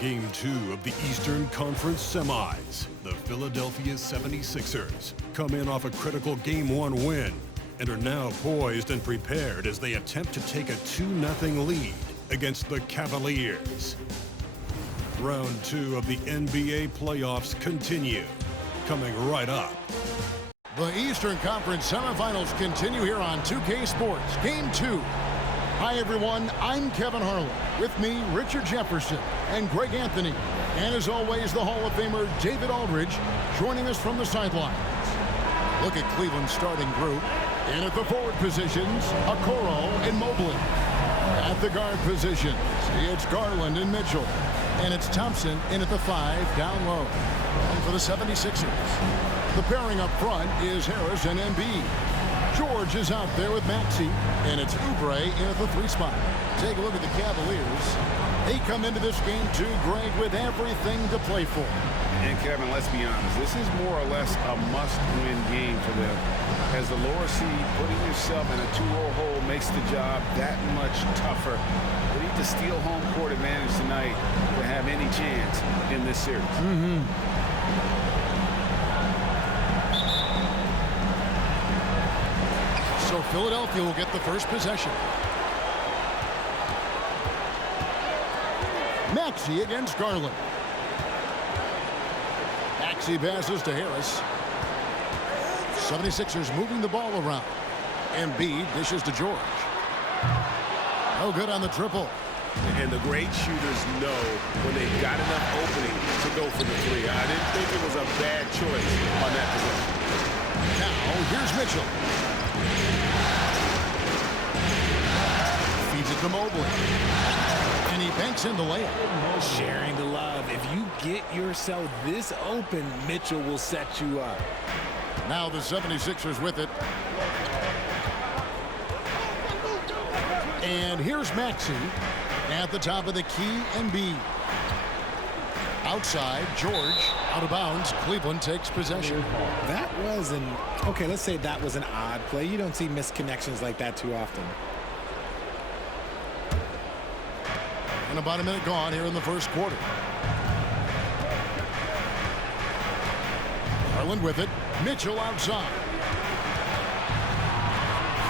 Game 2 of the Eastern Conference Semis. The Philadelphia 76ers come in off a critical Game 1 win and are now poised and prepared as they attempt to take a 2-0 lead against the Cavaliers. Round 2 of the NBA playoffs continue, coming right up. The Eastern Conference semifinals continue here on 2K Sports. Game 2. Hi, everyone. I'm Kevin Harlan. With me, Richard Jefferson and Greg Anthony. And as always, the Hall of Famer David Aldridge joining us from the sidelines. Look at Cleveland's starting group. In at the forward positions, Okoro and Mobley. At the guard positions, it's Garland and Mitchell. And it's Thompson in at the 5 down low. And for the 76ers, the pairing up front is Harris and Embiid. George is out there with Maxey, and it's Oubre in at the 3 spot. Take a look at the Cavaliers. They come into this game too, Greg, with everything to play for. And Kevin, let's be honest, this is more or less a must-win game for them. As the lower seed, putting yourself in a 2-0 hole makes the job that much tougher. They need to steal home court advantage tonight to have any chance in this series. So Philadelphia will get the first possession. Maxey against Garland. Maxey passes to Harris. 76ers moving the ball around. Embiid dishes to George. No good on the triple. And the great shooters know when they've got enough opening to go for the 3. I didn't think it was a bad choice on that possession. Now, here's Mitchell. Feeds it to Mobley. And he banks in the layup. Sharing the love. If you get yourself this open, Mitchell will set you up. Now the 76ers with it. And here's Maxey at the top of the key, Embiid. Outside, George, out of bounds. Cleveland takes possession. That was okay, let's say that was an odd play. You don't see misconnections like that too often. And about a minute gone here in the first quarter. Garland with it. Mitchell outside.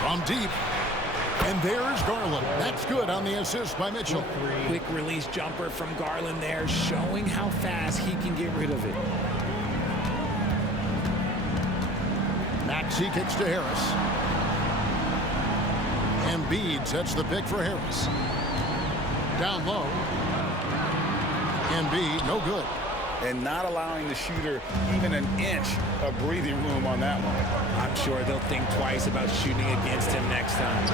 From deep. And there's Garland. That's good on the assist by Mitchell. Quick release jumper from Garland there, showing how fast he can get rid of it. Maxey kicks to Harris. Embiid sets the pick for Harris. Down low. Embiid, no good. And not allowing the shooter even an inch of breathing room on that one. I'm sure they'll think twice about shooting against him next time.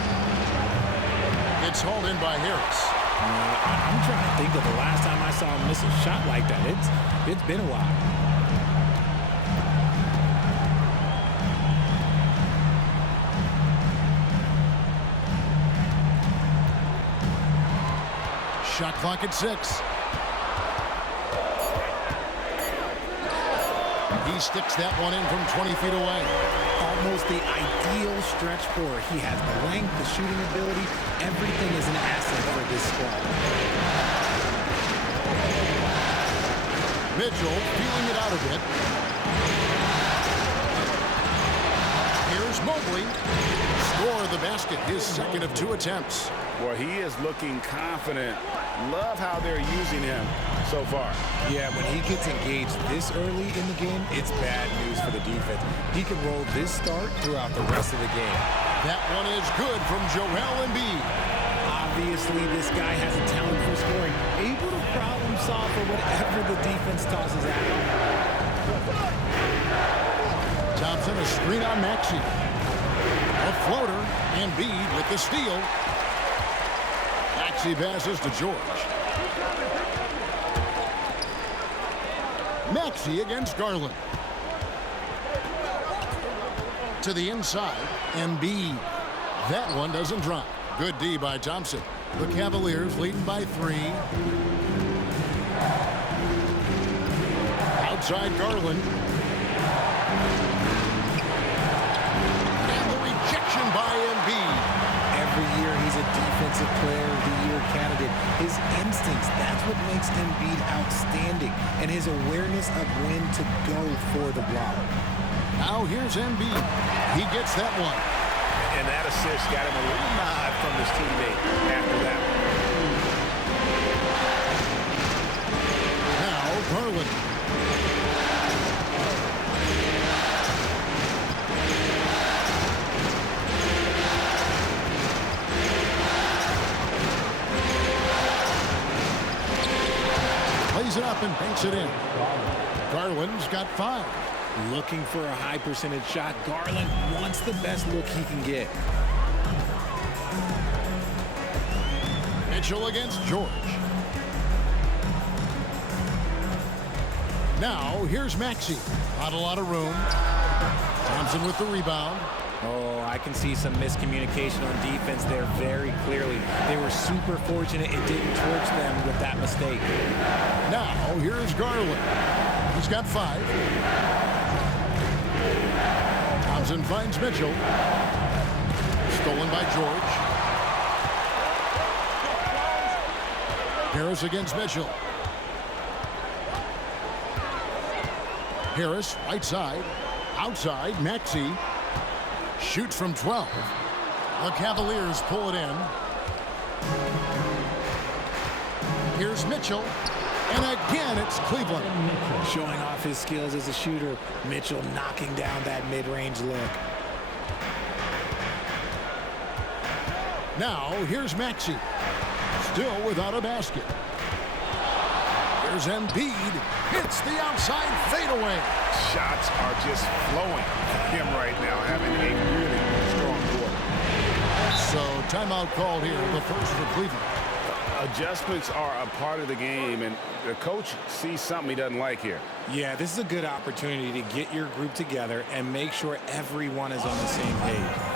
It's hauled in by Harris. I'm trying to think of the last time I saw him miss a shot like that. It's been a while. Shot clock at 6. He sticks that one in from 20 feet away. Almost the ideal stretch forward. He has the length, the shooting ability. Everything is an asset for this squad. Mitchell feeling it out a bit. Here's Mobley. Score the basket, his second of 2 attempts. Well, he is looking confident. Love how they're using him so far. Yeah, when he gets engaged this early in the game, it's bad news for the defense. He can roll this start throughout the rest of the game. That one is good from Joel Embiid. Obviously, this guy has a talent for scoring. Able to problem solve for whatever the defense tosses at him. Thompson, a screen on Maxey. A floater. Embiid with the steal. Maxey passes to George. Maxey against Garland. To the inside. Embiid. That one doesn't drop. Good D by Thompson. The Cavaliers leading by 3. Outside Garland. And the rejection by Embiid. Every year he's a defensive Offensive Player of the Year candidate. His instincts, that's what makes Embiid outstanding, and his awareness of when to go for the block. Now here's Embiid. He gets that one. And that assist got him a little nod from his teammate after that. Now Garland. Plays it up and banks it in. Garland's got 5. Looking for a high percentage shot. Garland wants the best look he can get. Mitchell against George. Now here's Maxey. Not a lot of room. Thompson with the rebound. Oh, I can see some miscommunication on defense there very clearly. They were super fortunate it didn't torch them with that mistake. Now here's Garland. He's got 5. Thompson finds Mitchell. Stolen by George. Harris against Mitchell. Harris, right side. Outside, Maxey. Shoots from 12. The Cavaliers pull it in. Here's Mitchell. And again, it's Cleveland. Showing off his skills as a shooter. Mitchell knocking down that mid-range look. Now, here's Maxey. Still without a basket. Here's Embiid. Hits the outside fadeaway. Shots are just flowing for him right now, having a really strong quarter. So, timeout called here, the first for Cleveland. Adjustments are a part of the game, and the coach sees something he doesn't like here. Yeah, this is a good opportunity to get your group together and make sure everyone is on the same page.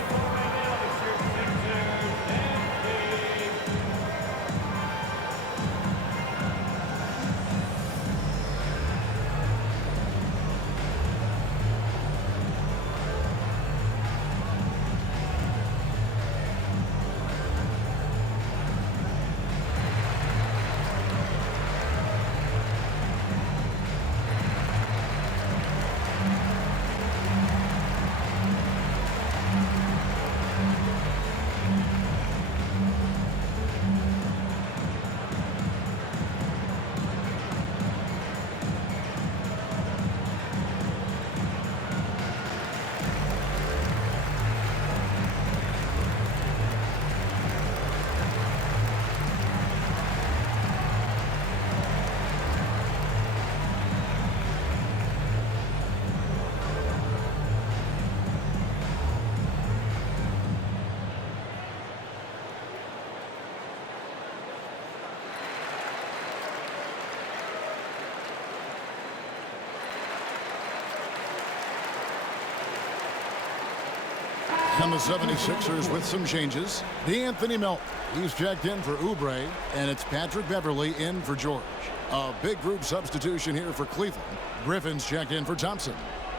And the 76ers with some changes. D'Anthony Melton, he's checked in for Oubre, and it's Patrick Beverley in for George. A big group substitution here for Cleveland. Griffin's checked in for Thompson.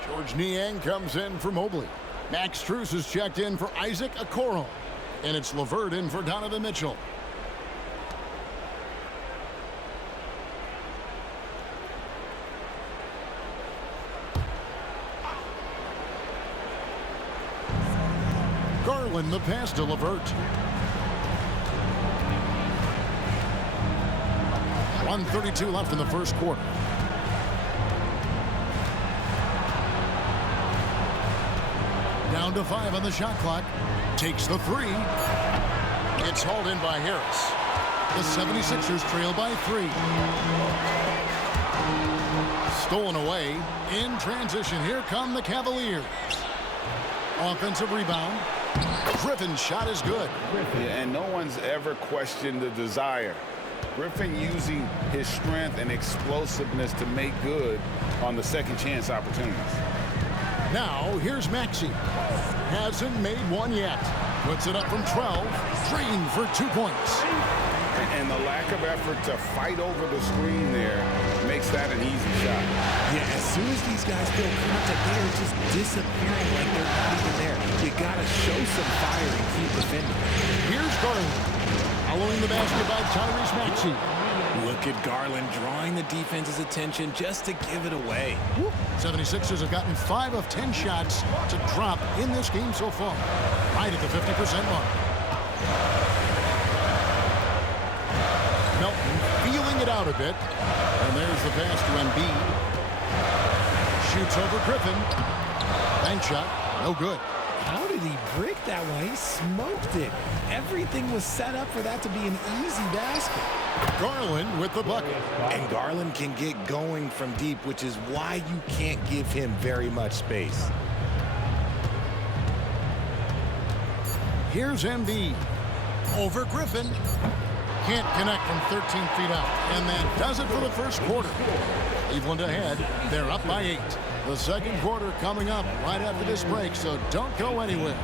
George Niang comes in for Mobley. Max Strus is checked in for Isaac Okoro. And it's LeVert in for Donovan Mitchell. Garland, the pass to LeVert. 1:32 left in the first quarter. Down to 5 on the shot clock. Takes the 3. It's hauled in by Harris. The 76ers trail by 3. Stolen away. In transition, here come the Cavaliers. Offensive rebound. Griffin's shot is good. Yeah, and no one's ever questioned the desire. Griffin using his strength and explosiveness to make good on the second chance opportunities. Now, here's Maxey. Hasn't made one yet. Puts it up from 12. Drained for 2 points. And the lack of effort to fight over the screen there makes that an easy shot. Yeah, as soon as these guys feel contact, they are just disappearing like they're not even there. You got to show some fire and keep defending. Here's Garland. Following the basket by Tyrese Maxey. Look at Garland drawing the defense's attention just to give it away. 76ers have gotten 5 of 10 shots to drop in this game so far. Right at the 50% mark. Melton feeling it out a bit. And there's the pass to Embiid. Shoots over Griffin. Bank shot. No good. How did he break that one? He smoked it. Everything was set up for that to be an easy basket. Garland with the bucket. And Garland can get going from deep, which is why you can't give him very much space. Here's Embiid. Over Griffin. Can't connect from 13 feet out. And that does it for the first quarter. Cleveland ahead. They're up by 8. The second quarter coming up right after this break, so don't go anywhere.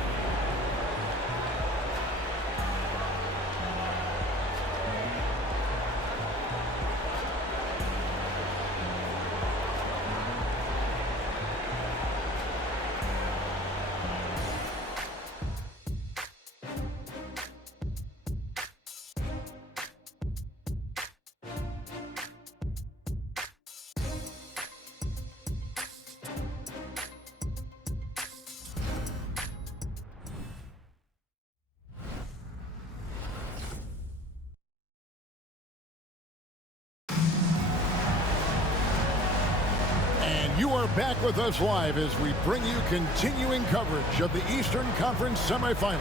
You are back with us live as we bring you continuing coverage of the Eastern Conference semifinals.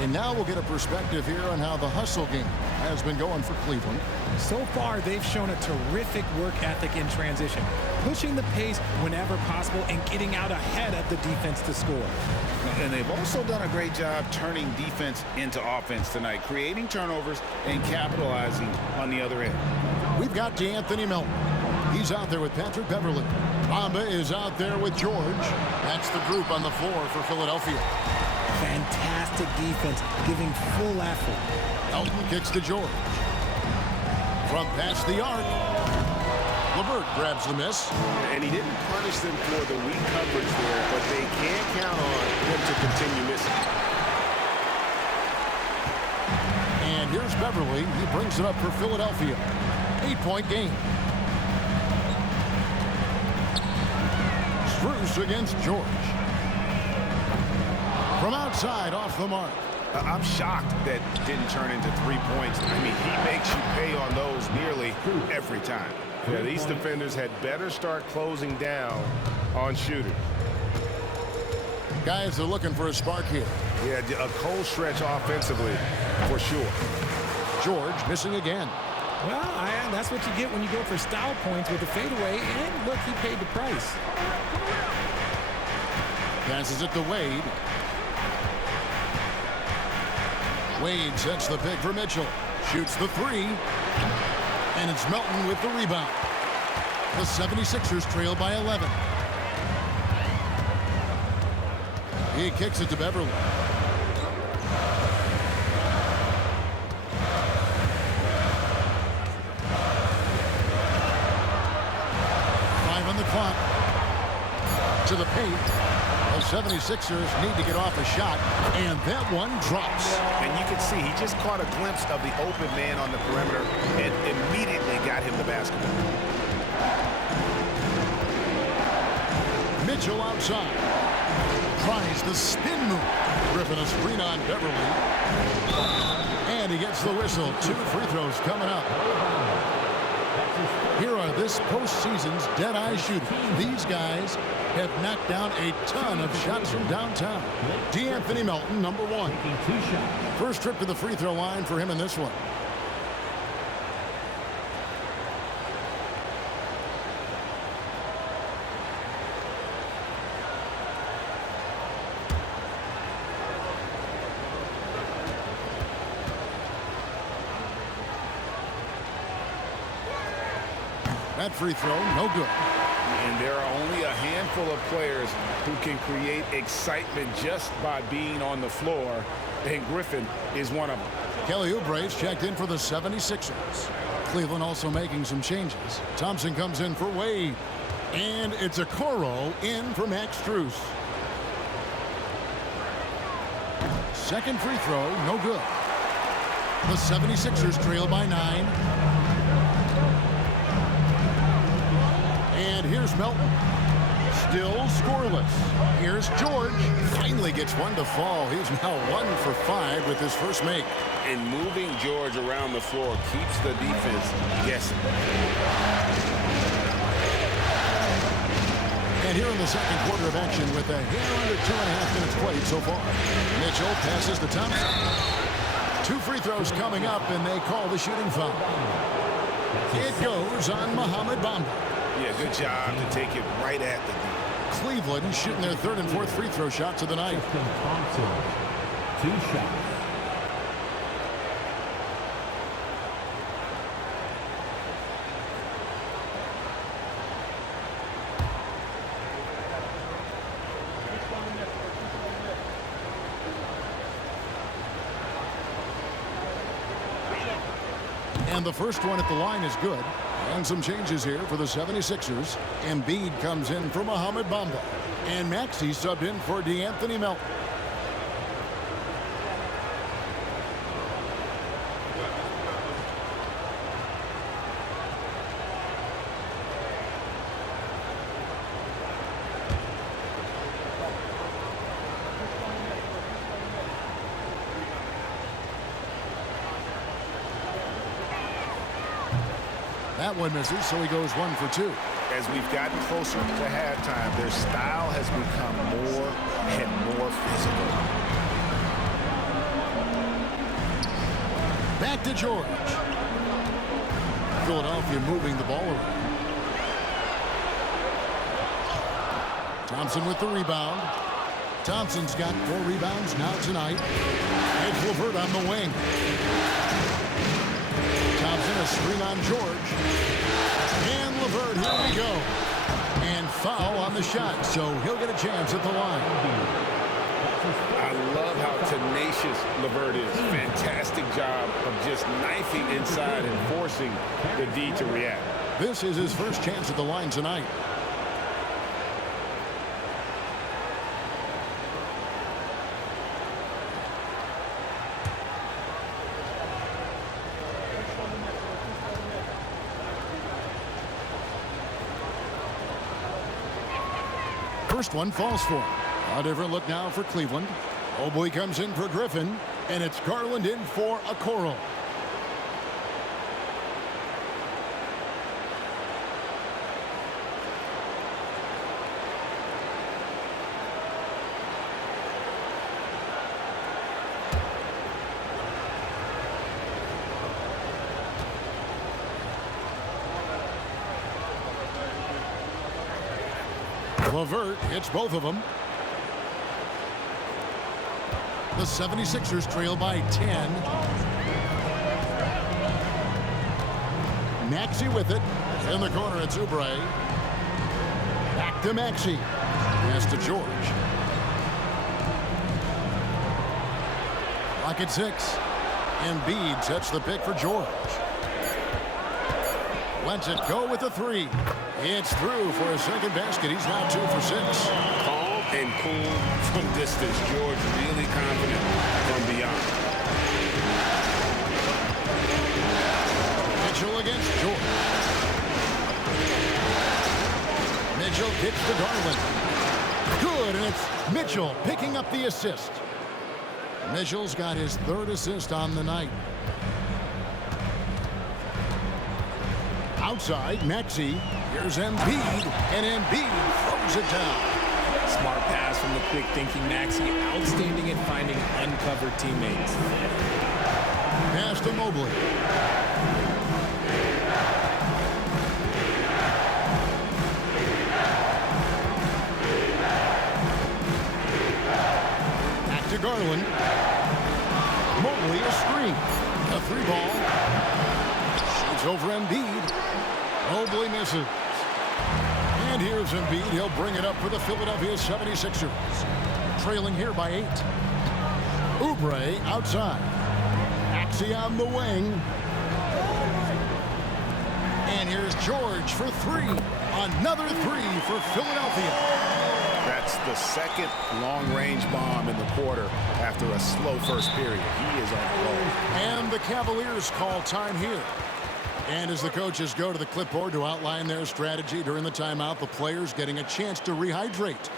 And now we'll get a perspective here on how the hustle game has been going for Cleveland. So far, they've shown a terrific work ethic in transition, pushing the pace whenever possible and getting out ahead of the defense to score. And they've also done a great job turning defense into offense tonight, creating turnovers and capitalizing on the other end. We've got DeAnthony Melton. He's out there with Patrick Beverley. Bamba is out there with George. That's the group on the floor for Philadelphia. Fantastic defense, giving full effort. Elton kicks to George. From past the arc. LeVert grabs the miss. And he didn't punish them for the weak coverage there, but they can't count on him to continue missing. And here's Beverley. He brings it up for Philadelphia. 8-point game. Strus against George. From outside, off the mark. I'm shocked that didn't turn into 3 points. I mean, he makes you pay on those nearly every time. Yeah, these defenders had better start closing down on shooters. Guys are looking for a spark here. Yeah, a cold stretch offensively, for sure. George missing again. Well, that's what you get when you go for style points with a fadeaway, and look, he paid the price. Passes it to Wade. Wade sets the pick for Mitchell. Shoots the 3. And it's Melton with the rebound. The 76ers trail by 11. He kicks it to Beverley. On the clock. To the paint. The 76ers need to get off a shot, and that one drops. And you can see he just caught a glimpse of the open man on the perimeter and immediately got him the basketball. Mitchell outside. Tries the spin move. Griffin a screen on Beverley. And he gets the whistle. 2 free throws coming up. Here are this postseason's dead-eye shooters. These guys have knocked down a ton of shots from downtown. DeAnthony Melton, number 1. First trip to the free throw line for him in this one. That free throw, no good. And there are only a handful of players who can create excitement just by being on the floor, and Griffin is one of them. Kelly Oubre's checked in for the 76ers. Cleveland also making some changes. Thompson comes in for Wade. And it's a Okoro in for Max Strus. Second free throw, no good. The 76ers trail by 9. And here's Melton. Still scoreless. Here's George. Finally gets one to fall. He's now 1 for 5 with his first make. And moving George around the floor keeps the defense guessing. And here in the second quarter of action with a hair under 2.5 minutes played so far. Mitchell passes to Thompson. 2 free throws coming up, and they call the shooting foul. It goes on Mohamed Bamba. Yeah, good job to take it right at the D. Cleveland shooting their 3rd and 4th free throw shots of the night. Thompson, 2 shots. And the first one at the line is good. And some changes here for the 76ers. Embiid comes in for Mohamed Bamba. And Maxey subbed in for De'Anthony Melton. That one misses, so he goes 1 for 2. As we've gotten closer to halftime, their style has become more and more physical. Back to George. Philadelphia moving the ball around. Thompson with the rebound. Thompson's got 4 rebounds now tonight. It's LeVert on the wing. Thompson a screen on George. And LeVert, here we go. And foul on the shot, so he'll get a chance at the line. I love how tenacious LeVert is. Fantastic job of just knifing inside and forcing the D to react. This is his first chance at the line tonight. First one falls for him. A different look now for Cleveland. Mobley comes in for Griffin, and it's Garland in for Okoro. LeVert hits both of them. The 76ers trail by 10. Maxey with it. In the corner, it's Oubre. Back to Maxey. Pass to George. Clock at 6. Embiid sets the pick for George. Lets it go with a 3. It's through for a second basket. He's now 2 for 6. Calm and cool from distance. George really confident from beyond. Mitchell against George. Mitchell kicks to Garland. Good, and it's Mitchell picking up the assist. Mitchell's got his 3rd assist on the night. Outside, Maxey. Here's Embiid, and Embiid throws it down. Smart pass from the quick-thinking Maxey. Outstanding at finding uncovered teammates. Pass to Mobley. Back to Garland. Mobley a screen. A 3-ball. Shoots over Embiid. Mobley misses. And here's Embiid. He'll bring it up for the Philadelphia 76ers. Trailing here by 8. Oubre outside. Maxey on the wing. And here's George for 3. Another 3 for Philadelphia. That's the second long-range bomb in the quarter after a slow first period. He is on a roll. And the Cavaliers call time here. And as the coaches go to the clipboard to outline their strategy during the timeout, the players getting a chance to rehydrate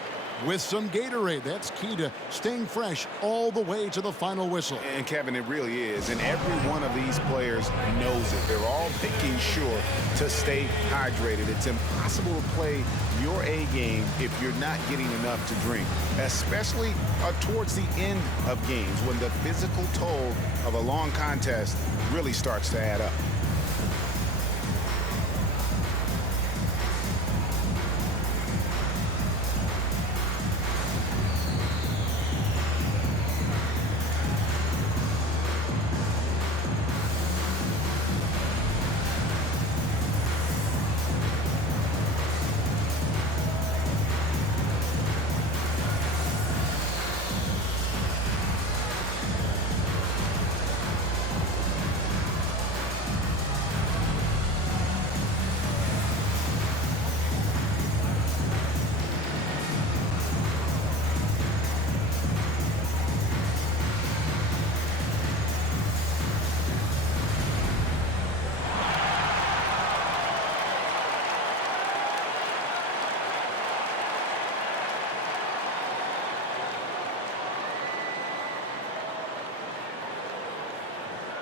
with some Gatorade. That's key to staying fresh all the way to the final whistle. And Kevin, it really is. And every one of these players knows it. They're all making sure to stay hydrated. It's impossible to play your A game if you're not getting enough to drink, especially towards the end of games when the physical toll of a long contest really starts to add up.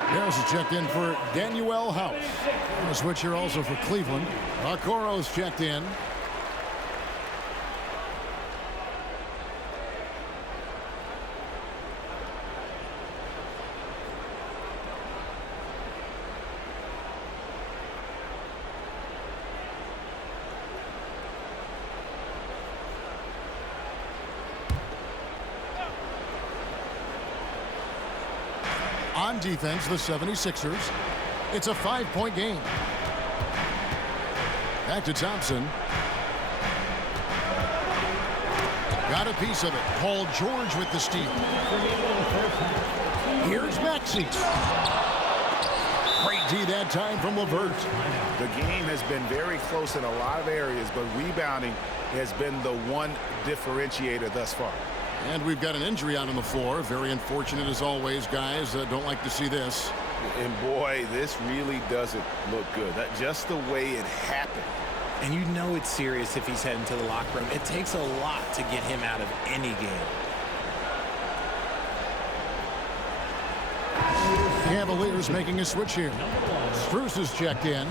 Harris is checked in for Danuel House. And a switch here also for Cleveland. Okoro's checked in. On defense, the 76ers. It's a 5-point game. Back to Thompson. Got a piece of it. Paul George with the steal. Here's Maxey. Great D that time from LeVert. The game has been very close in a lot of areas, but rebounding has been the one differentiator thus far. And we've got an injury out on the floor. Very unfortunate as always, guys. Don't like to see this. And boy, this really doesn't look good. That's just the way it happened. And you know it's serious if he's heading to the locker room. It takes a lot to get him out of any game. Cavaliers making a switch here. Strus is checked in.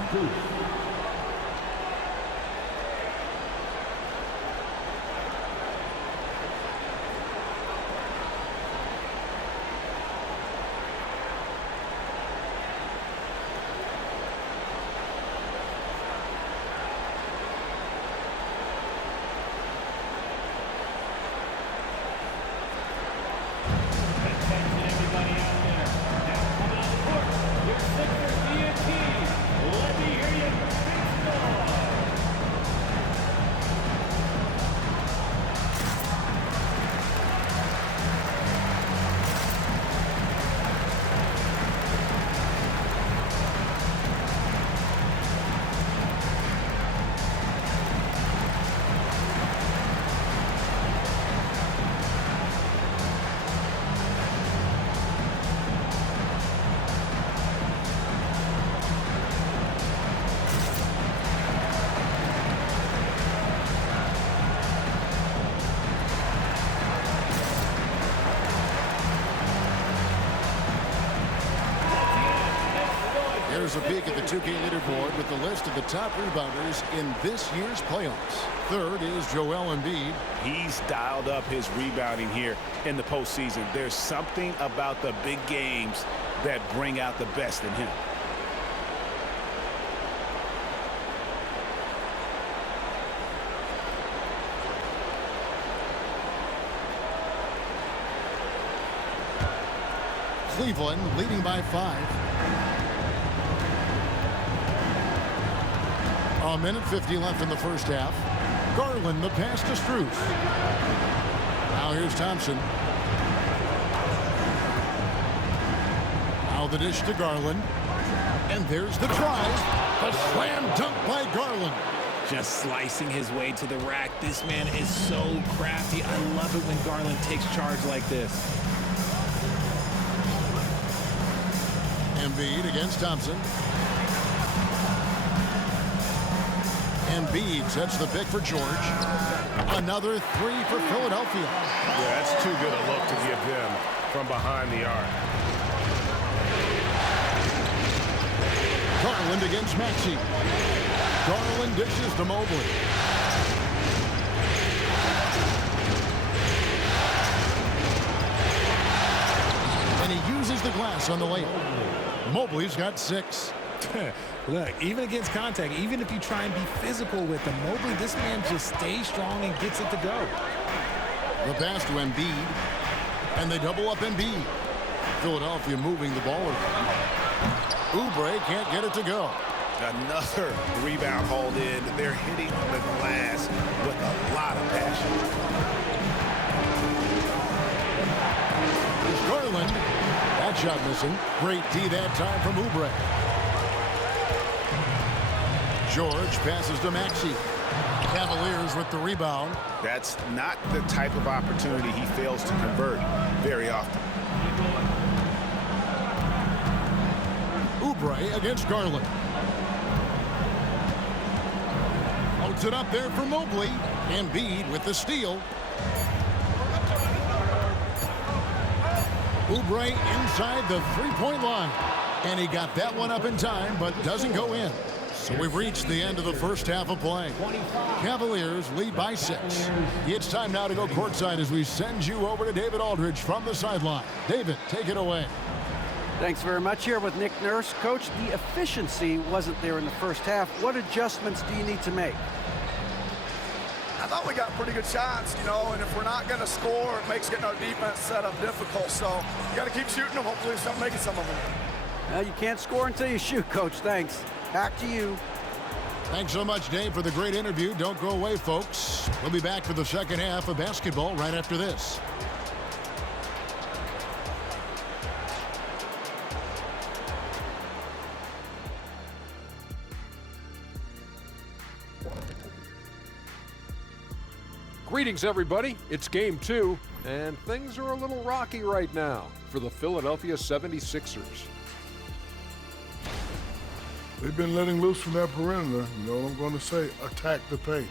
Here's a peek at the 2K leaderboard with the list of the top rebounders in this year's playoffs. Third is Joel Embiid. He's dialed up his rebounding here in the postseason. There's something about the big games that bring out the best in him. Cleveland leading by 5. A minute 50 left in the first half. Garland, the pass to Strus. Now here's Thompson. Now the dish to Garland. And there's the drive. A slam dunk by Garland. Just slicing his way to the rack. This man is so crafty. I love it when Garland takes charge like this. Embiid against Thompson. Embiid sets the pick for George. Another three for Philadelphia. Yeah, that's too good a look to give them from behind the arc. Garland against Maxey. Garland dishes to Mobley. And he uses the glass on the layup. Mobley's got 6. Look, even against contact, even if you try and be physical with him, Mobley, this man just stays strong and gets it to go. The pass to Embiid. And they double up Embiid. Philadelphia moving the ball around. Oubre can't get it to go. Another rebound hauled in. They're hitting the glass with a lot of passion. There's Garland. That shot missing. Great D that time from Oubre. George passes to Maxey. Cavaliers with the rebound. That's not the type of opportunity he fails to convert very often. Oubre against Garland. Holds it up there for Mobley. Embiid with the steal. Oubre inside the three-point line. And he got that one up in time, but doesn't go in. So we've reached the end of the first half of play. Cavaliers lead by 6. It's time now to go courtside as we send you over to David Aldridge from the sideline. David, take it away. Thanks very much. Here with Nick Nurse. Coach, the efficiency wasn't there in the first half. What adjustments do you need to make? I thought we got pretty good shots, and if we're not going to score, it makes getting our defense set up difficult. So you got to keep shooting them. Hopefully we start making some of them. Well, you can't score until you shoot, Coach. Thanks. Back to you. Thanks so much, Dave, for the great interview. Don't go away, folks. We'll be back for the second half of basketball right after this. Greetings, everybody. It's Game 2, and things are a little rocky right now for the Philadelphia 76ers. They've been letting loose from that perimeter. You know what I'm going to say? Attack the paint.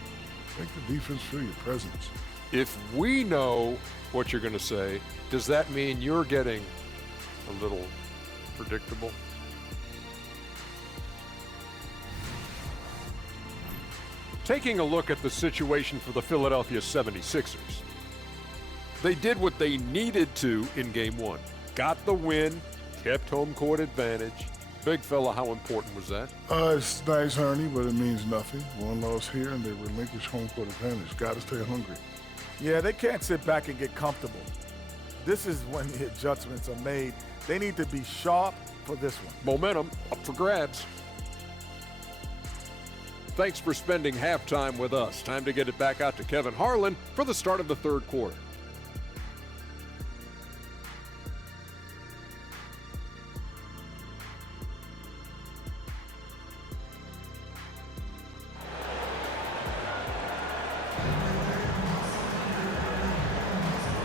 Make the defense feel your presence. If we know what you're going to say, does that mean you're getting a little predictable? Taking a look at the situation for the Philadelphia 76ers. They did what they needed to in Game 1. Got the win, kept home court advantage. Big fella, how important was that? It's nice, Ernie, but it means nothing. One loss here, and they relinquish home court advantage. Got to stay hungry. Yeah, they can't sit back and get comfortable. This is when the adjustments are made. They need to be sharp for this one. Momentum up for grabs. Thanks for spending halftime with us. Time to get it back out to Kevin Harlan for the start of the third quarter.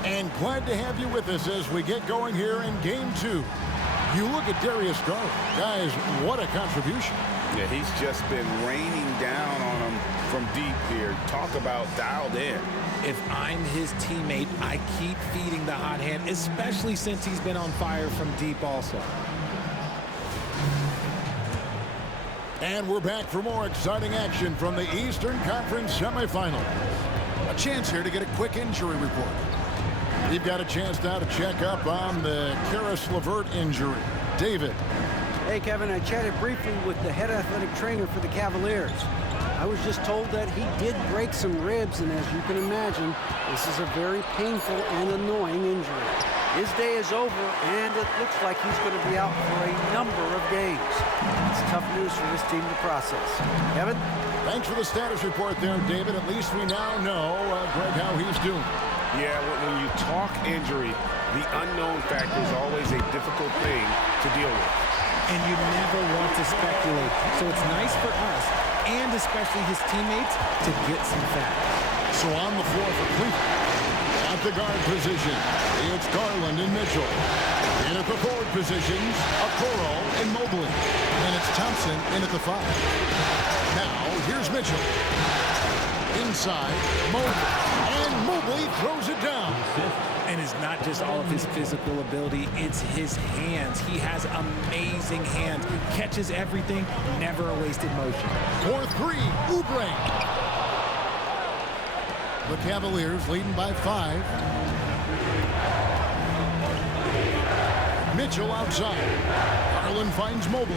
And glad to have you with us as we get going here in Game 2. You look at Darius Garland. Guys, what a contribution. Yeah, he's just been raining down on him from deep here. Talk about dialed in. If I'm his teammate, I keep feeding the hot hand, especially since he's been on fire from deep also. And we're back for more exciting action from the Eastern Conference semifinals. A chance here to get a quick injury report. We've got a chance now to check up on the Caris LeVert injury. David. Hey, Kevin, I chatted briefly with the head athletic trainer for the Cavaliers. I was just told that he did break some ribs, and as you can imagine, this is a very painful and annoying injury. His day is over, and it looks like he's going to be out for a number of games. It's tough news for this team to process. Kevin? Thanks for the status report there, David. At least we now know, Greg, how he's doing. Yeah, when you talk injury, the unknown factor is always a difficult thing to deal with. and you never want to speculate. So it's nice for us, and especially his teammates, to get some facts. So on the floor for Cleveland, at the guard position, it's Garland and Mitchell. In at the forward positions, Okoro and Mobley. And it's Thompson in at the 5. Now, here's Mitchell. Inside, Mobley. And Mobley throws it down. And it's not just all of his physical ability, it's his hands. He has amazing hands. Catches everything, never a wasted motion. For 3, Oubre. The Cavaliers leading by 5. Mitchell outside. Garland finds Mobley.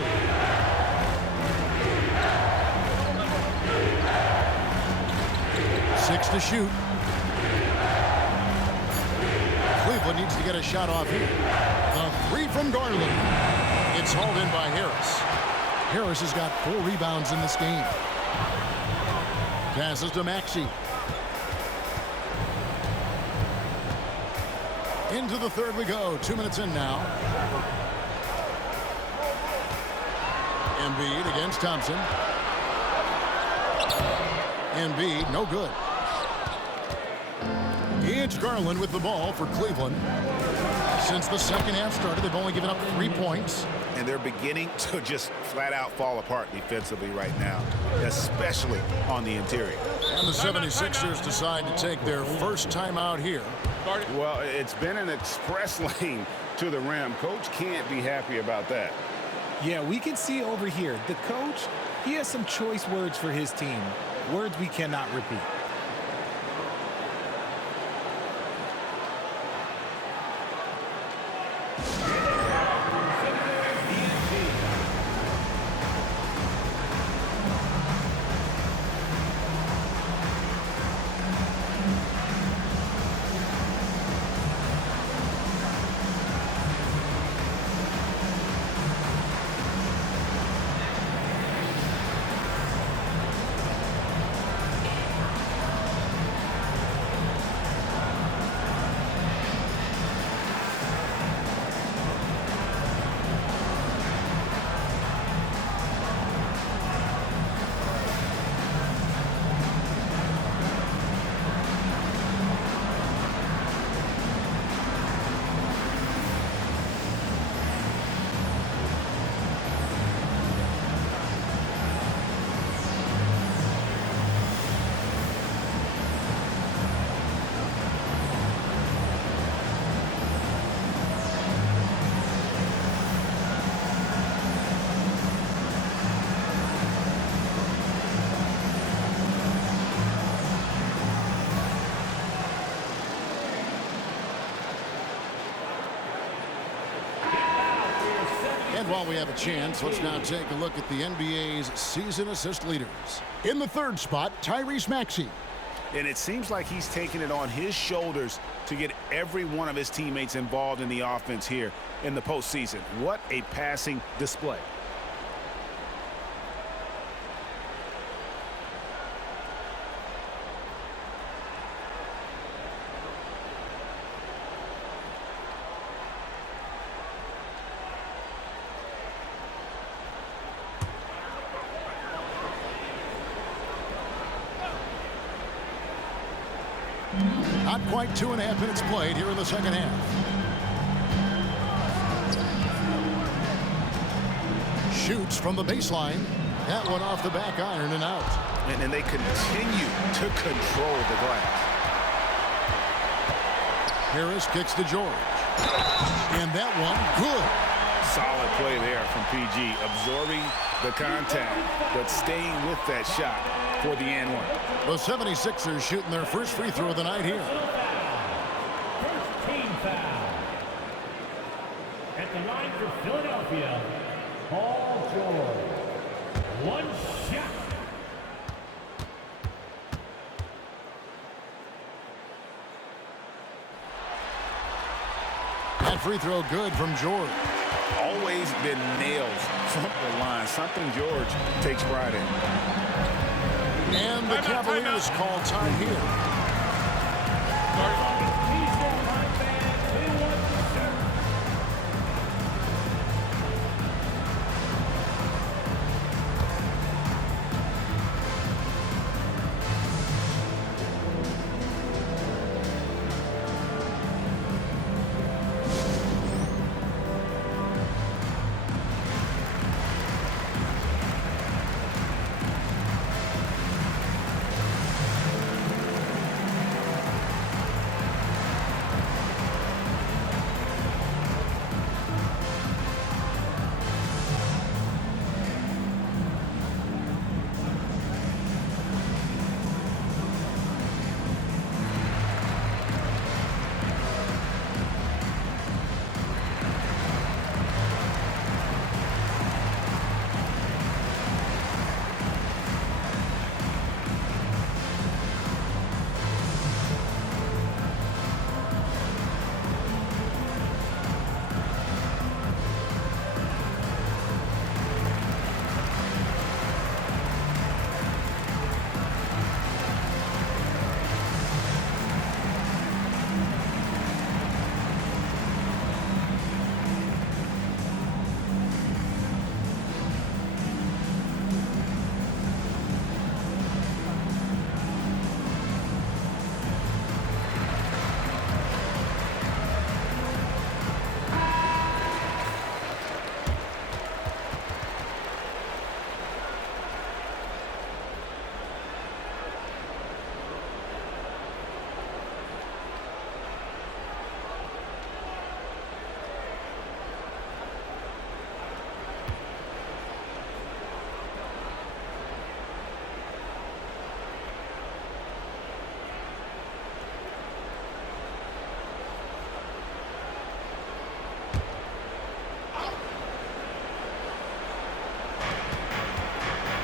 Six to shoot. Cleveland needs to get a shot off here. The 3 from Garland. It's hauled in by Harris. Harris has got 4 rebounds in this game. Passes to Maxey. Into the third we go. 2 minutes in now. Embiid against Thompson. Embiid, no good. It's Garland with the ball for Cleveland. Since the second half started, they've only given up 3 points. And they're beginning to just flat out fall apart defensively right now, especially on the interior. And the 76ers decide to take their first timeout here. Well, it's been an express lane to the rim. Coach can't be happy about that. Yeah, we can see over here, the coach, he has some choice words for his team. Words we cannot repeat. And while we have a chance, let's now take a look at the NBA's season assist leaders. In the third spot, Tyrese Maxey. And it seems like he's taking it on his shoulders to get every one of his teammates involved in the offense here in the postseason. What a passing display. Not quite 2.5 minutes played here in the second half. Shoots from the baseline. That one off the back iron and out. And they continue to control the glass. Harris kicks to George. And that one, good. Solid play there from PG, absorbing the contact, but staying with that shot for the and one. The 76ers shooting their first free throw of the night here. First team foul. At the line for Philadelphia, Paul George. One shot. That free throw good from George. Always been nails from the line, something George takes pride in. And the Cavaliers call time here.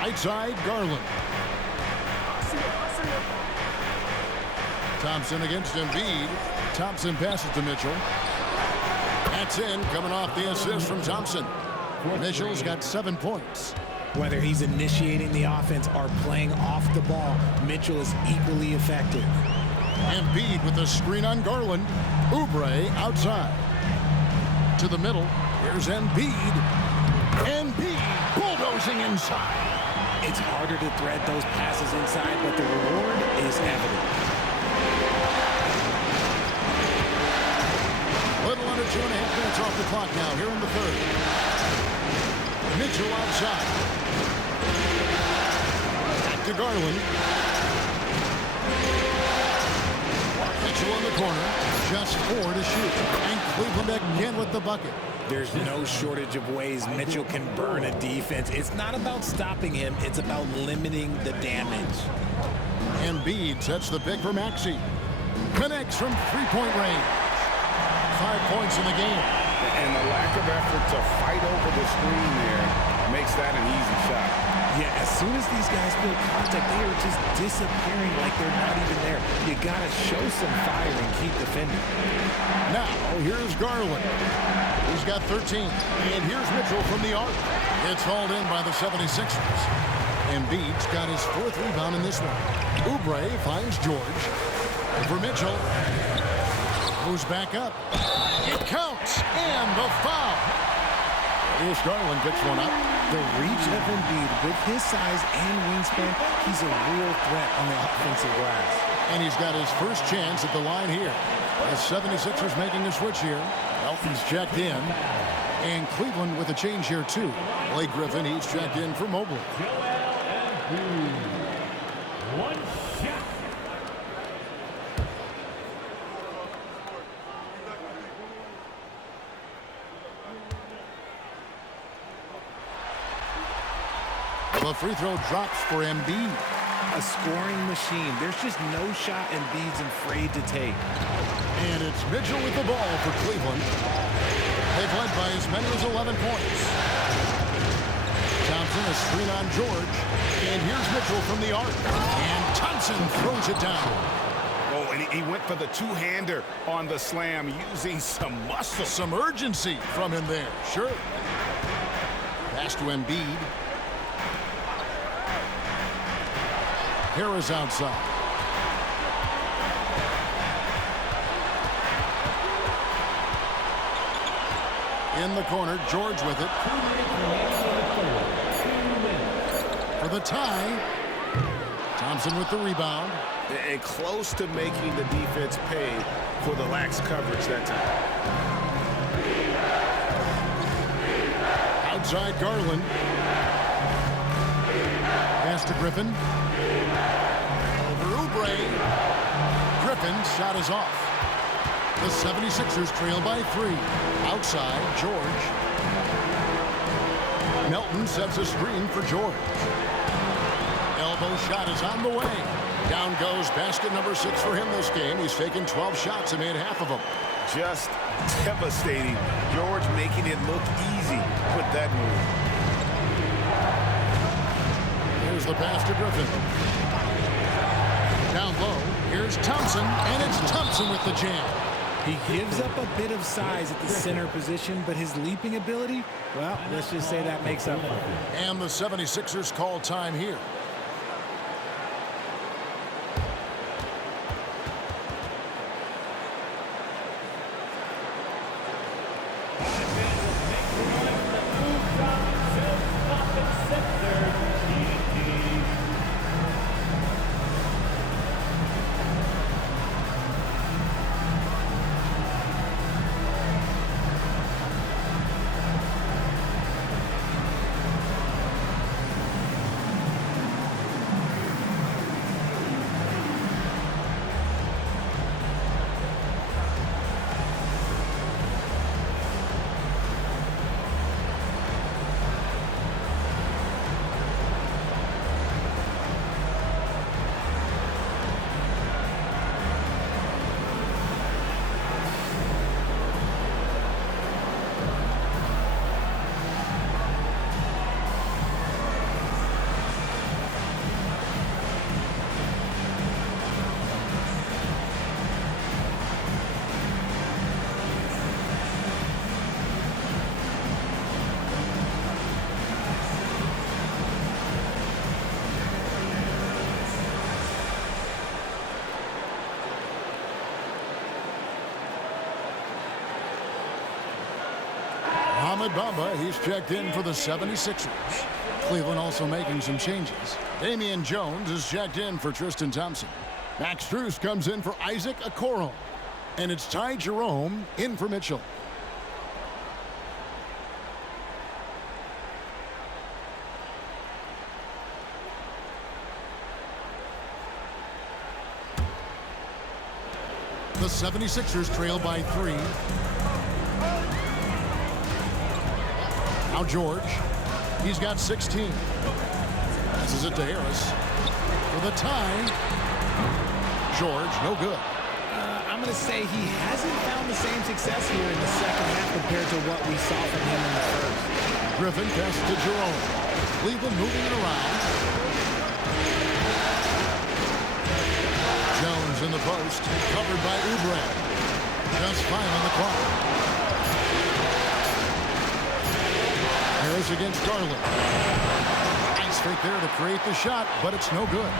Right side, Garland. Thompson against Embiid. Thompson passes to Mitchell. That's in, coming off the assist from Thompson. Mitchell's got 7 points. Whether he's initiating the offense or playing off the ball, Mitchell is equally effective. Embiid with a screen on Garland. Oubre outside. To the middle. Here's Embiid. Embiid bulldozing inside. It's harder to thread those passes inside, but the reward is evident. Little under 2.5 minutes off the clock now here in the third. Mitchell outside. Back to Garland. Mitchell in the corner. Just 4 to shoot. And Cleveland again with the bucket. There's no shortage of ways Mitchell can burn a defense. It's not about stopping him. It's about limiting the damage. Embiid sets the pick for Maxey. Connects from three-point range. 5 points in the game. And the lack of effort to fight over the screen there makes that an easy shot. Yeah, as soon as these guys feel contact, they are just disappearing like they're not even there. You got to show some fire and keep defending. Now, here's Garland. He's got 13. And here's Mitchell from the arc. It's hauled in by the 76ers. Embiid's got his 4th rebound in this one. Oubre finds George. For Mitchell. Moves back up. It counts. And the foul. Here's Garland picks one up. The reach of Embiid with his size and wingspan, he's a real threat on the offensive glass. And he's got his first chance at the line here. The 76ers making a switch here. Melton's checked in. And Cleveland with a change here too. Blake Griffin, he's checked in for Mobley. One shot. The free throw drops for Embiid. A scoring machine. There's just no shot Embiid's afraid to take. And it's Mitchell with the ball for Cleveland. They've led by as many as 11 points. Thompson, a screen on George. And here's Mitchell from the arc. And Thompson throws it down. Oh, and he went for the two-hander on the slam, using some muscle. Some urgency from him there, sure. Pass to Embiid. Harris outside. In the corner, George with it. For the tie. Thompson with the rebound. And close to making the defense pay for the lax coverage that time. Outside Garland. Pass to Griffin. Over Oubre. Griffin's shot is off. The 76ers trail by 3. Outside, George. Melton sets a screen for George. Elbow shot is on the way. Down goes basket number 6 for him this game. He's taken 12 shots and made half of them. Just devastating. George making it look easy with that move. Here's the pass to Griffin. Down low, here's Thompson, and it's Thompson with the jam. He gives up a bit of size at the center position, but his leaping ability, well, let's just say that makes up for it. And the 76ers call time here. Mohamed Bamba, he's checked in for the 76ers. Cleveland also making some changes. Damian Jones is checked in for Tristan Thompson. Max Strus comes in for Isaac Okoro. And it's Ty Jerome in for Mitchell. The 76ers trail by 3. Now George. He's got 16. Passes it to Harris. For the tie. George, no good. I'm going to say he hasn't found the same success here in the second half compared to what we saw from him in the first. Griffin passes to Jerome. Cleveland moving it around. Jones in the post, covered by Oubre. Just 5 on the clock. Harris against Garland. Nice fake there to create the shot, but it's no good.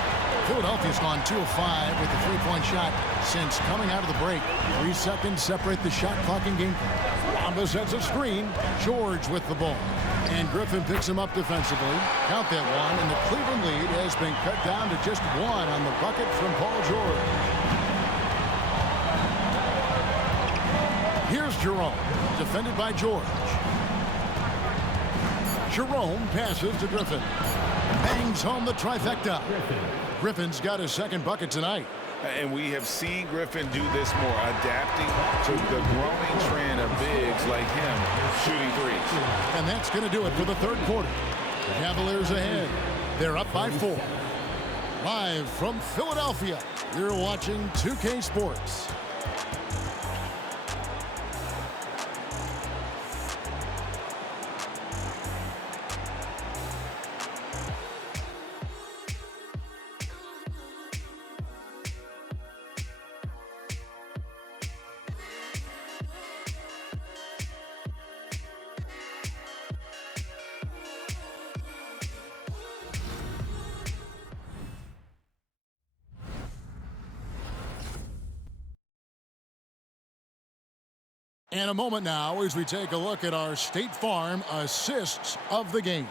Philadelphia's gone 2 of 5 with the three-point shot since coming out of the break. 3 seconds separate the shot clock and game. Bamba sets a screen. George with the ball. And Griffin picks him up defensively. Count that one, and the Cleveland lead has been cut down to just 1 on the bucket from Paul George. Here's Jerome, defended by George. Jerome passes to Griffin. Bangs home the trifecta. Griffin's got his second bucket tonight. And we have seen Griffin do this more, adapting to the growing trend of bigs like him shooting threes. And that's going to do it for the third quarter. Cavaliers ahead. They're up by 4. Live from Philadelphia, you're watching 2K Sports. And a moment now as we take a look at our State Farm assists of the game.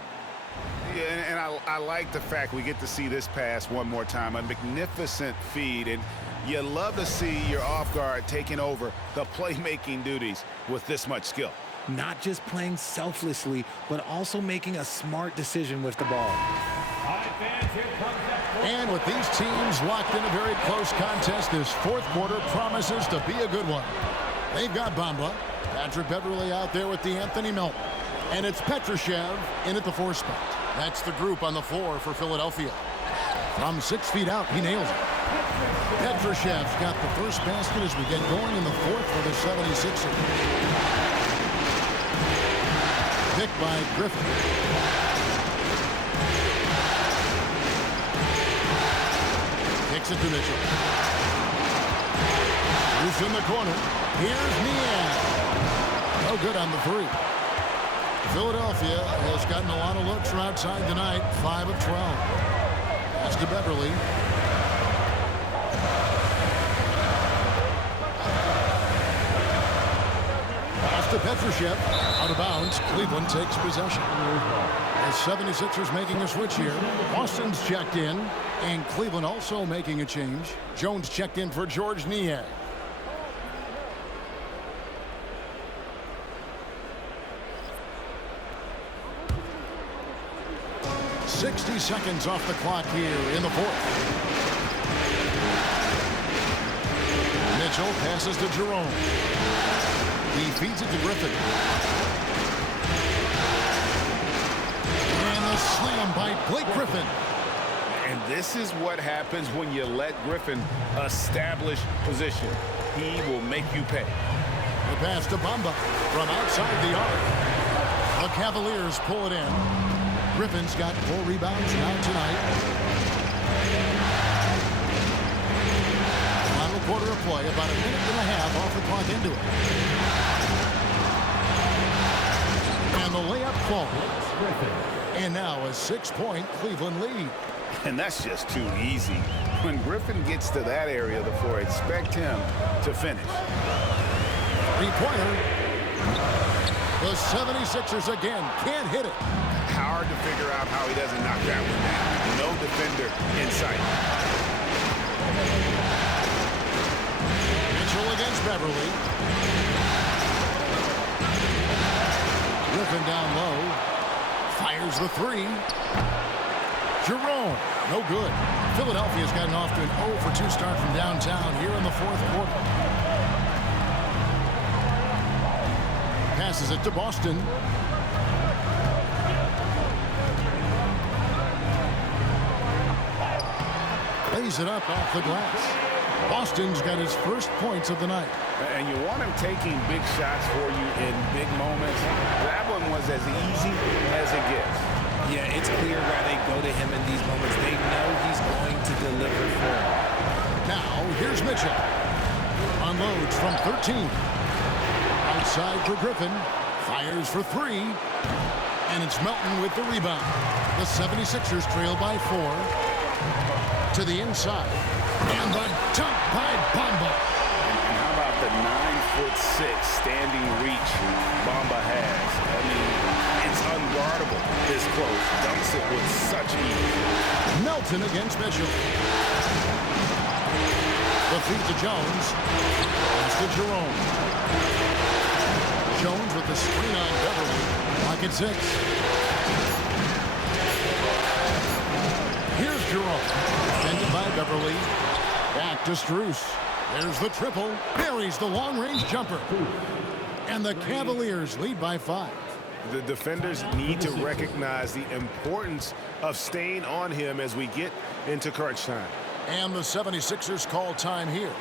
Yeah, and I like the fact we get to see this pass one more time. A magnificent feed, and you love to see your off guard taking over the playmaking duties with this much skill. Not just playing selflessly, but also making a smart decision with the ball. And with these teams locked in a very close contest, this fourth quarter promises to be a good one. They've got Bamba, Patrick Beverley out there with the Anthony Melton. And it's Petrushev in at the 4 spot. That's the group on the floor for Philadelphia. From 6 feet out, he nails it. Petrushev's got the first basket as we get going in the fourth for the 76ers. Picked by Griffin. Kicks it to Mitchell. Who's in the corner? Here's Niang. No good on the 3. Philadelphia has gotten a lot of looks from outside tonight. 5 of 12. Pass to Beverley. Pass to Petrushev. Out of bounds. Cleveland takes possession. The 76ers making a switch here. Boston's checked in. And Cleveland also making a change. Jones checked in for George Niang. 60 seconds off the clock here in the fourth. Mitchell passes to Jerome. He feeds it to Griffin. And the slam by Blake Griffin. And this is what happens when you let Griffin establish position. He will make you pay. The pass to Bamba from outside the arc. The Cavaliers pull it in. Griffin's got 4 rebounds now tonight. Final quarter of play, about a minute and a half off the clock into it. And the layup falls. And now a 6-point Cleveland lead. And that's just too easy. When Griffin gets to that area of the floor, expect him to finish. 3-pointer. The 76ers again can't hit it. Hard to figure out how he doesn't knock that one down. No defender in sight. Mitchell against Beverly. Griffin down low. Fires the three. Jerome, no good. Philadelphia's gotten off to an 0-for-2 start from downtown here in the fourth quarter. Passes it to Boston. Lays it up off the glass. Boston's got his first points of the night. And you want him taking big shots for you in big moments. That one was as easy as it gets. Yeah, it's clear why they go to him in these moments. They know he's going to deliver for them. Now, here's Mitchell. Unloads from 13. Outside for Griffin. Fires for three. And it's Melton with the rebound. The 76ers trail by 4. To the inside. And the dunk by Bamba. And how about the 9'6" standing reach Bamba has? I mean, it's unguardable this close. Dunks it with such ease. Melton against Mitchell. The feed to Jones. Pass to Jerome. Jones with the screen on Beverly. Lock at 6. Here's Jerome. Defended by Beverly. Back to Strus. There's the triple. Buries the long-range jumper. And the Cavaliers lead by 5. The defenders need to recognize the importance of staying on him as we get into crunch time. And the 76ers call time here.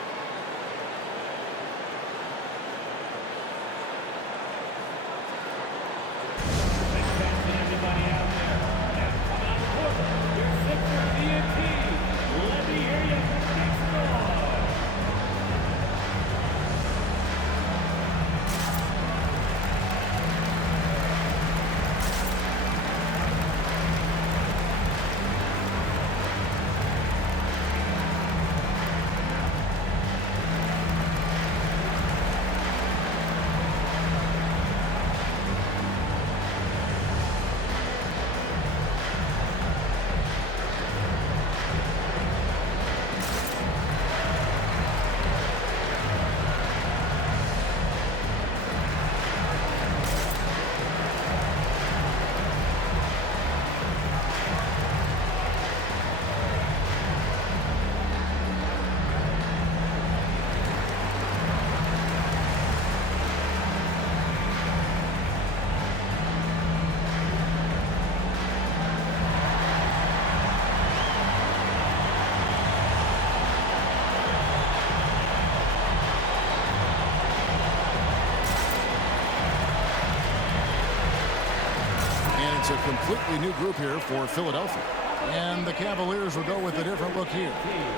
It's a completely new group here for Philadelphia. And the Cavaliers will go with a different look here.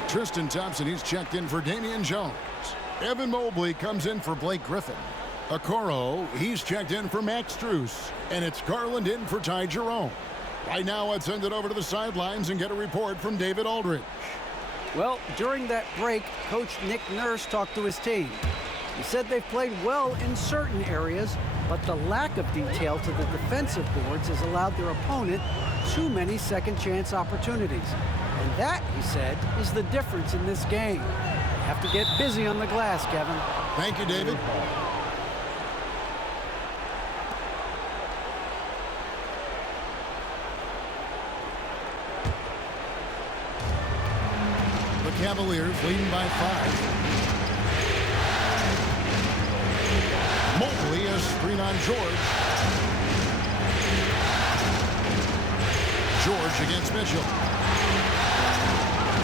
Tristan Thompson, he's checked in for Damian Jones. Evan Mobley comes in for Blake Griffin. Okoro, he's checked in for Max Strus. And it's Garland in for Ty Jerome. Right now, let's send it over to the sidelines and get a report from David Aldridge. Well, during that break, Coach Nick Nurse talked to his team. He said they've played well in certain areas, but the lack of detail to the defensive boards has allowed their opponent too many second-chance opportunities. And that, he said, is the difference in this game. You have to get busy on the glass, Kevin. Thank you, David. The Cavaliers leading by 5. Mobley, a screen on George. George against Mitchell.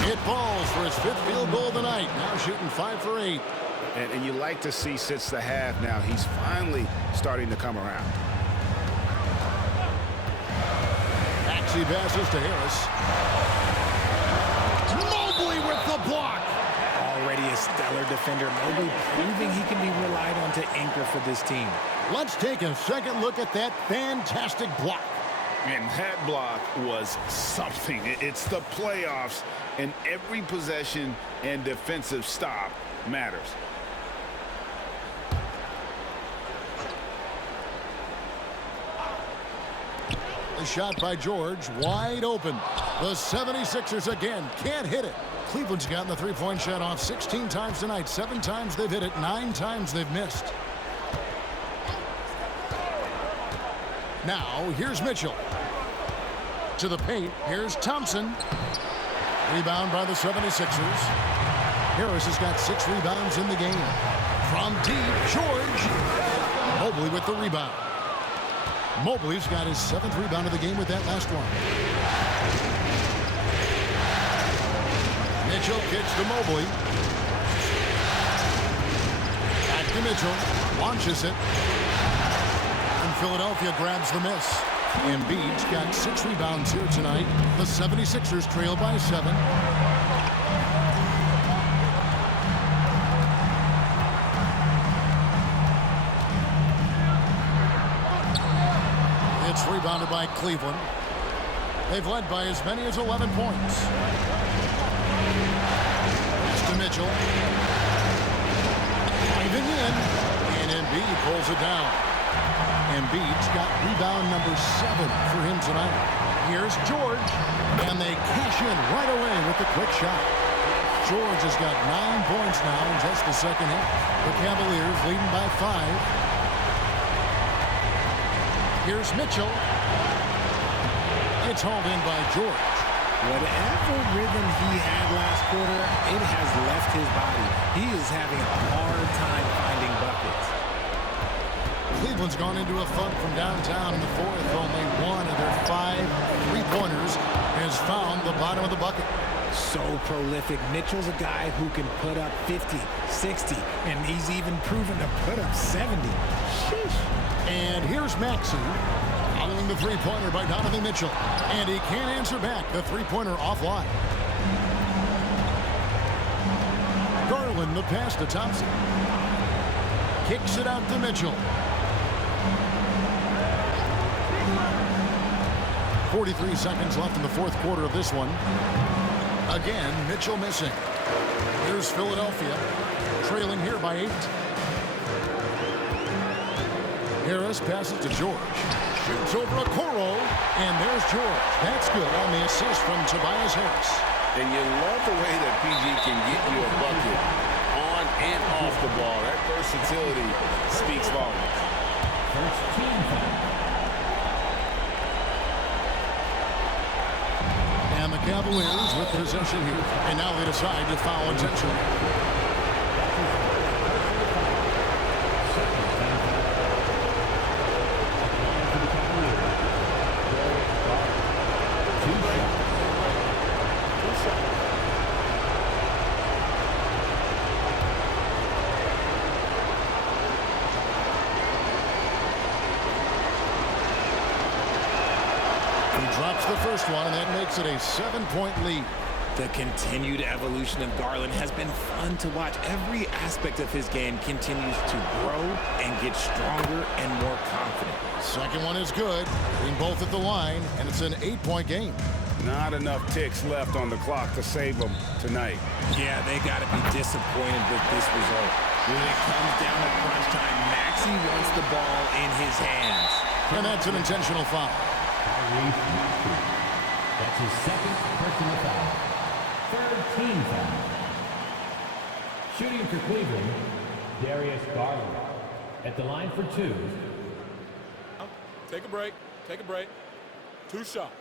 It falls for his 5th field goal of the night. Now shooting 5 for 8. And you like to see since the half now, he's finally starting to come around. Maxey passes to Harris. Mobley with the block. Already a stellar defender, Mobley proving he can be relied on to anchor for this team. Let's take a second look at that fantastic block. And that block was something. It's the playoffs, and every possession and defensive stop matters. The shot by George, wide open. The 76ers again can't hit it. Cleveland's gotten the three-point shot off 16 times tonight. 7 times they've hit it, 9 times they've missed. Now, here's Mitchell. To the paint, here's Thompson. Rebound by the 76ers. Harris has got 6 rebounds in the game. From deep, George. Mobley with the rebound. Mobley's got his 7th rebound of the game with that last one. Mitchell kicks to Mobley. Back to Mitchell. Launches it. And Philadelphia grabs the miss. Embiid's got 6 rebounds here tonight. The 76ers trail by 7. It's rebounded by Cleveland. They've led by as many as 11 points. Pass to Mitchell. Diving in. And Embiid pulls it down. Embiid's got rebound number 7 for him tonight. Here's George. And they cash in right away with the quick shot. George has got 9 points now in just the second half. The Cavaliers leading by 5. Here's Mitchell. It's hauled in by George. Whatever rhythm he had last quarter, it has left his body. He is having a hard time finding buckets. Cleveland's gone into a funk from downtown in the 4th. Only 1 of their 5 three-pointers has found the bottom of the bucket. So prolific. Mitchell's a guy who can put up 50, 60, and he's even proven to put up 70. Sheesh. And here's Maxey following the three-pointer by Donovan Mitchell. And he can't answer back. The three-pointer offline. Garland the pass to Thompson. Kicks it out to Mitchell. 43 seconds left in the 4th quarter of this one. Again, Mitchell missing. Here's Philadelphia, trailing here by 8. Harris passes to George. Shoots over Okoro, and there's George. That's good on the assist from Tobias Harris. And you love the way that PG can get you a bucket on and off the ball. That versatility speaks volumes. First team foul. And the Cavaliers with possession here. And now they decide to foul intentionally. Drops the first one, and that makes it a 7-point lead. The continued evolution of Garland has been fun to watch. Every aspect of his game continues to grow and get stronger and more confident. Second one is good. Hitting both at the line, and it's an 8-point game. Not enough ticks left on the clock to save them tonight. Yeah, they got to be disappointed with this result. When it comes down to crunch time, Maxey wants the ball in his hands. And that's an intentional foul. That's his 2nd personal foul. 3rd team foul. Shooting for Cleveland, Darius Garland. At the line for 2. Take a break. Take a break. 2 shots.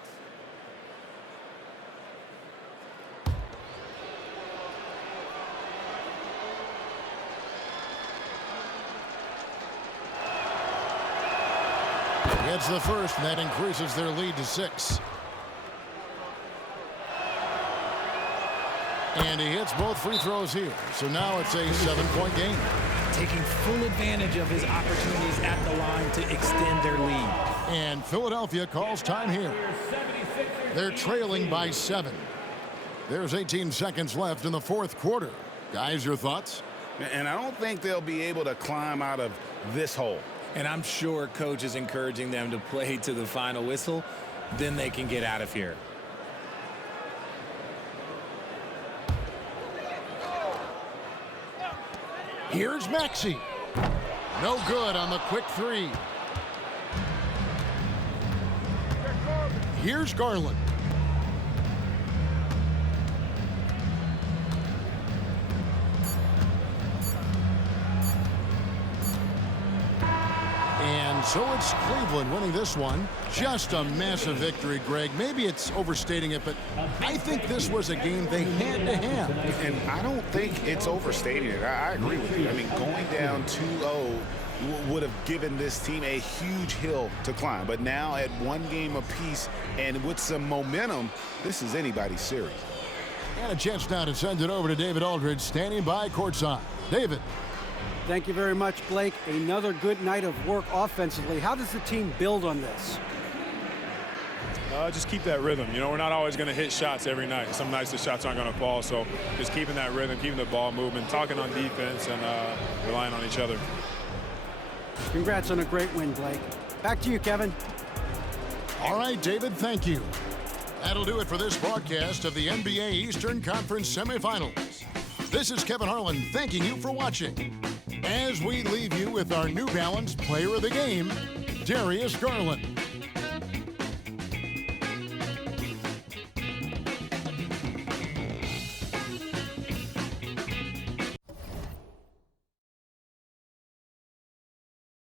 Gets the first, and that increases their lead to 6. And he hits both free throws here. So now it's a 7-point game. Taking full advantage of his opportunities at the line to extend their lead. And Philadelphia calls time here. They're trailing by 7. There's 18 seconds left in the 4th quarter. Guys, your thoughts? And I don't think they'll be able to climb out of this hole. And I'm sure coach is encouraging them to play to the final whistle. Then they can get out of here. Here's Maxey. No good on the quick 3. Here's Garland. And so it's Cleveland winning this one. Just a massive victory, Greg. Maybe it's overstating it, but I think this was a game they had to have. And I don't think it's overstating it. I agree with you. I mean, going down 2-0 would have given this team a huge hill to climb. But now at one game apiece and with some momentum, this is anybody's series. And a chance now to send it over to David Aldridge, standing by courtside. David. Thank you very much, Blake. Another good night of work offensively. How does the team build on this? Just keep that rhythm. You know, we're not always going to hit shots every night. Some nights the shots aren't going to fall. So just keeping that rhythm, keeping the ball moving, talking on defense, and relying on each other. Congrats on a great win, Blake. Back to you, Kevin. All right, David, thank you. That'll do it for this broadcast of the NBA Eastern Conference Semifinals. This is Kevin Harlan thanking you for watching. As we leave you with our New Balance Player of the Game, Darius Garland.